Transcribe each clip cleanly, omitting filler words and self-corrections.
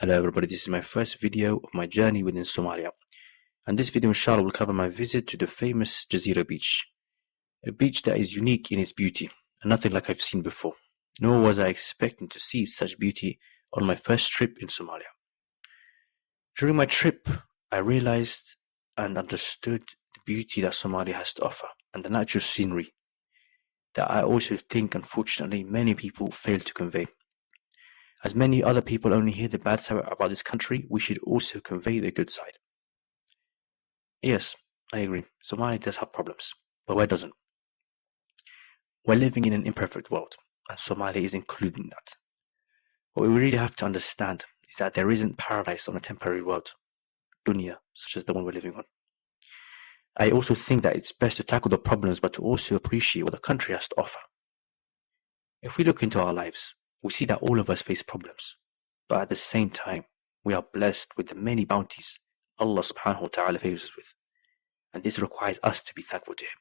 Hello everybody, this is my first video of my journey within Somalia, and this video inshallah will cover my visit to the famous Jazeera Beach, a beach that is unique in its beauty and nothing like I've seen before, nor was I expecting to see such beauty on my first trip in Somalia. During my trip, I realized and understood the beauty that Somalia has to offer and the natural scenery that I also think unfortunately many people fail to convey. As many other people only hear the bad side about this country, we should also convey the good side. Yes, I agree. Somalia does have problems, but where doesn't? We're living in an imperfect world, and Somalia is including that. What we really have to understand is that there isn't paradise on a temporary world, dunya, such as the one we're living on. I also think that it's best to tackle the problems, but to also appreciate what the country has to offer. If we look into our lives, we see that all of us face problems, but at the same time, we are blessed with the many bounties Allah subhanahu wa ta'ala favors us with. And this requires us to be thankful to Him.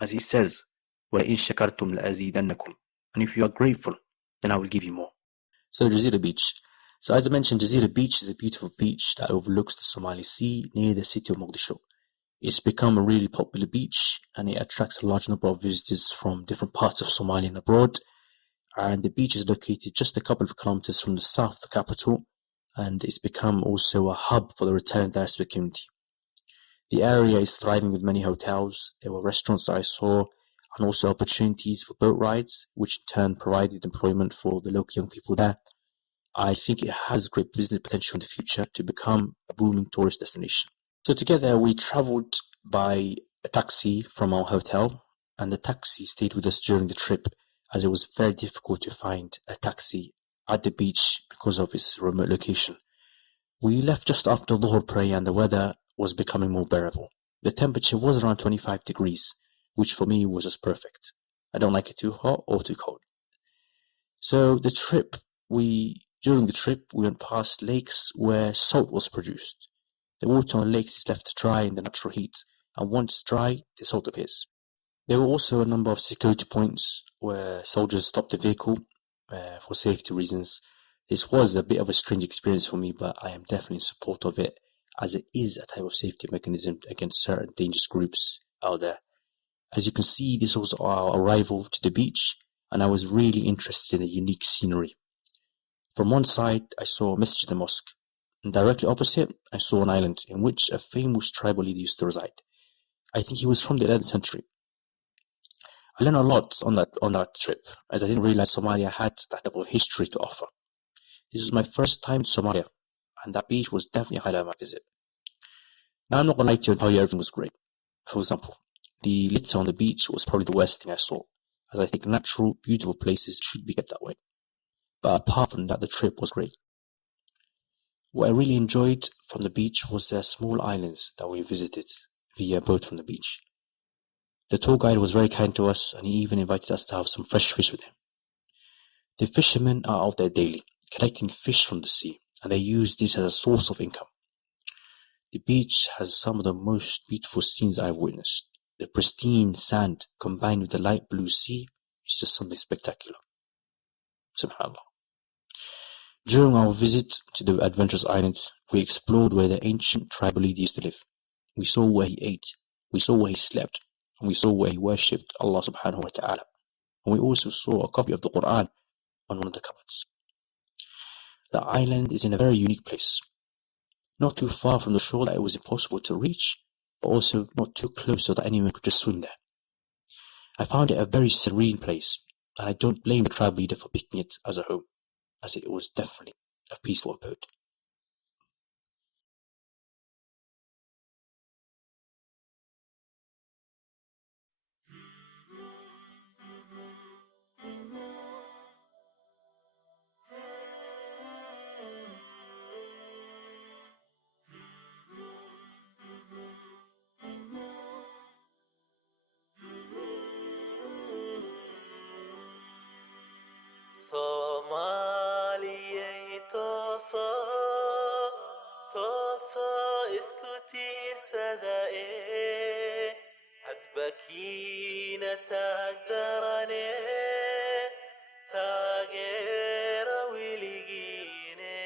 As He says, وَلَئِن شَكَرْتُمْ لَأَزِيدَنَّكُمْ. And if you are grateful, then I will give you more. So Jazeera Beach. So as I mentioned, Jazeera Beach is a beautiful beach that overlooks the Somali Sea near the city of Mogadishu. It's become a really popular beach and it attracts a large number of visitors from different parts of Somalia and abroad. And the beach is located just a couple of kilometers from the south of the capital, and it's become also a hub for the retired diaspora community. The area is thriving with many hotels. There were restaurants that I saw, and also opportunities for boat rides, which in turn provided employment for the local young people there. I think it has great business potential in the future to become a booming tourist destination. So together we traveled by a taxi from our hotel, and the taxi stayed with us during the trip, as it was very difficult to find a taxi at the beach because of its remote location. We left just after Dhuhr prayer and the weather was becoming more bearable. The temperature was around 25 degrees, which for me was just perfect. I don't like it too hot or too cold. So during the trip, we went past lakes where salt was produced. The water on the lakes is left to dry in the natural heat, and once dry, the salt appears. There were also a number of security points where soldiers stopped the vehicle for safety reasons. This was a bit of a strange experience for me, but I am definitely in support of it, as it is a type of safety mechanism against certain dangerous groups out there. As you can see, this was our arrival to the beach, and I was really interested in the unique scenery. From one side, I saw Masjid the Mosque, and directly opposite, I saw an island in which a famous tribal leader used to reside. I think he was from the 11th century. I learned a lot on that trip, as I didn't realize Somalia had that type of history to offer. This was my first time in Somalia, and that beach was definitely a highlight of my visit. Now I'm not gonna lie to you and tell you everything was great. For example, the litter on the beach was probably the worst thing I saw, as I think natural, beautiful places should be kept that way. But apart from that, the trip was great. What I really enjoyed from the beach was the small islands that we visited via boat from the beach. The tour guide was very kind to us, and he even invited us to have some fresh fish with him. The fishermen are out there daily, collecting fish from the sea, and they use this as a source of income. The beach has some of the most beautiful scenes I've witnessed. The pristine sand combined with the light blue sea is just something spectacular. Subhanallah. During our visit to the adventurous island, we explored where the ancient tribal leader used to live. We saw where he ate, we saw where he slept, and we saw where he worshipped Allah subhanahu wa ta'ala. And we also saw a copy of the Quran on one of the cupboards. The island is in a very unique place. Not too far from the shore that it was impossible to reach, but also not too close so that anyone could just swim there. I found it a very serene place, and I don't blame the tribe leader for picking it as a home, as it was definitely a peaceful abode. Somalia tosa iskutir sadae hadbakina tagdarane tagera wiligine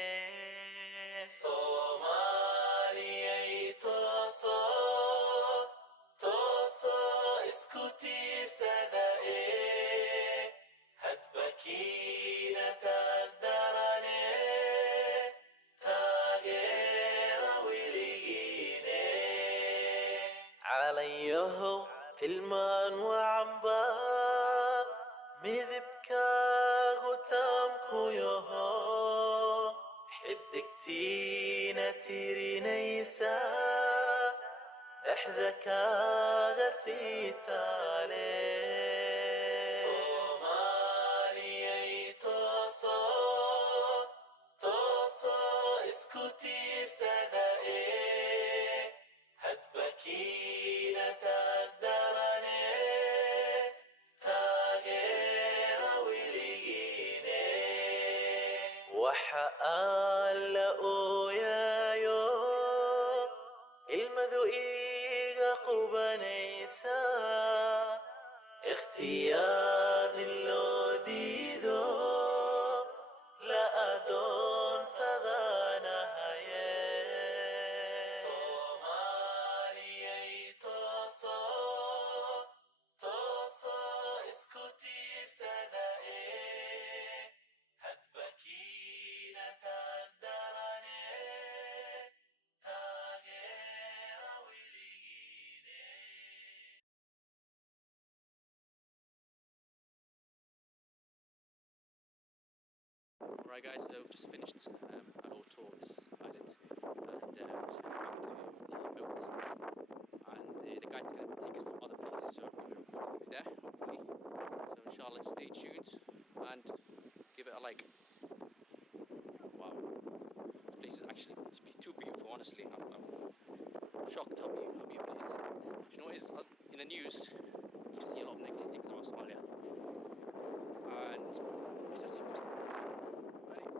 تلمان وعمبا مذبكا غتامكو يوهو حدكتينا تيرينيسا احذكا غسيتالي صومالي توصو توصو اسكتي سدائي هدبكينا تقدرني تاغير ويليني وحقال لأويايو المذو إيغا قبانيسا اختيار اللوديدو لا أدون سغانا هاي صومالي توصو توصو اسكتي سدائي هدبكينا تقدرني تاغير ويليني. Alright guys, so we've just finished our little tour of this island, and just heading back to the boat, and the guide's going to take us to other places, so I'm going to be recording things there, hopefully. So inshallah, stay tuned and give it a like. Wow, this place is actually too beautiful, honestly. I'm shocked how beautiful it is. You know what is, in the news, you see a lot of negative things about Somalia, and it's as if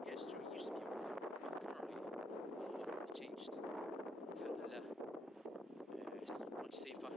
yes, true, it used to be a war zone, but currently a lot of things have changed. Alhamdulillah, it's much safer.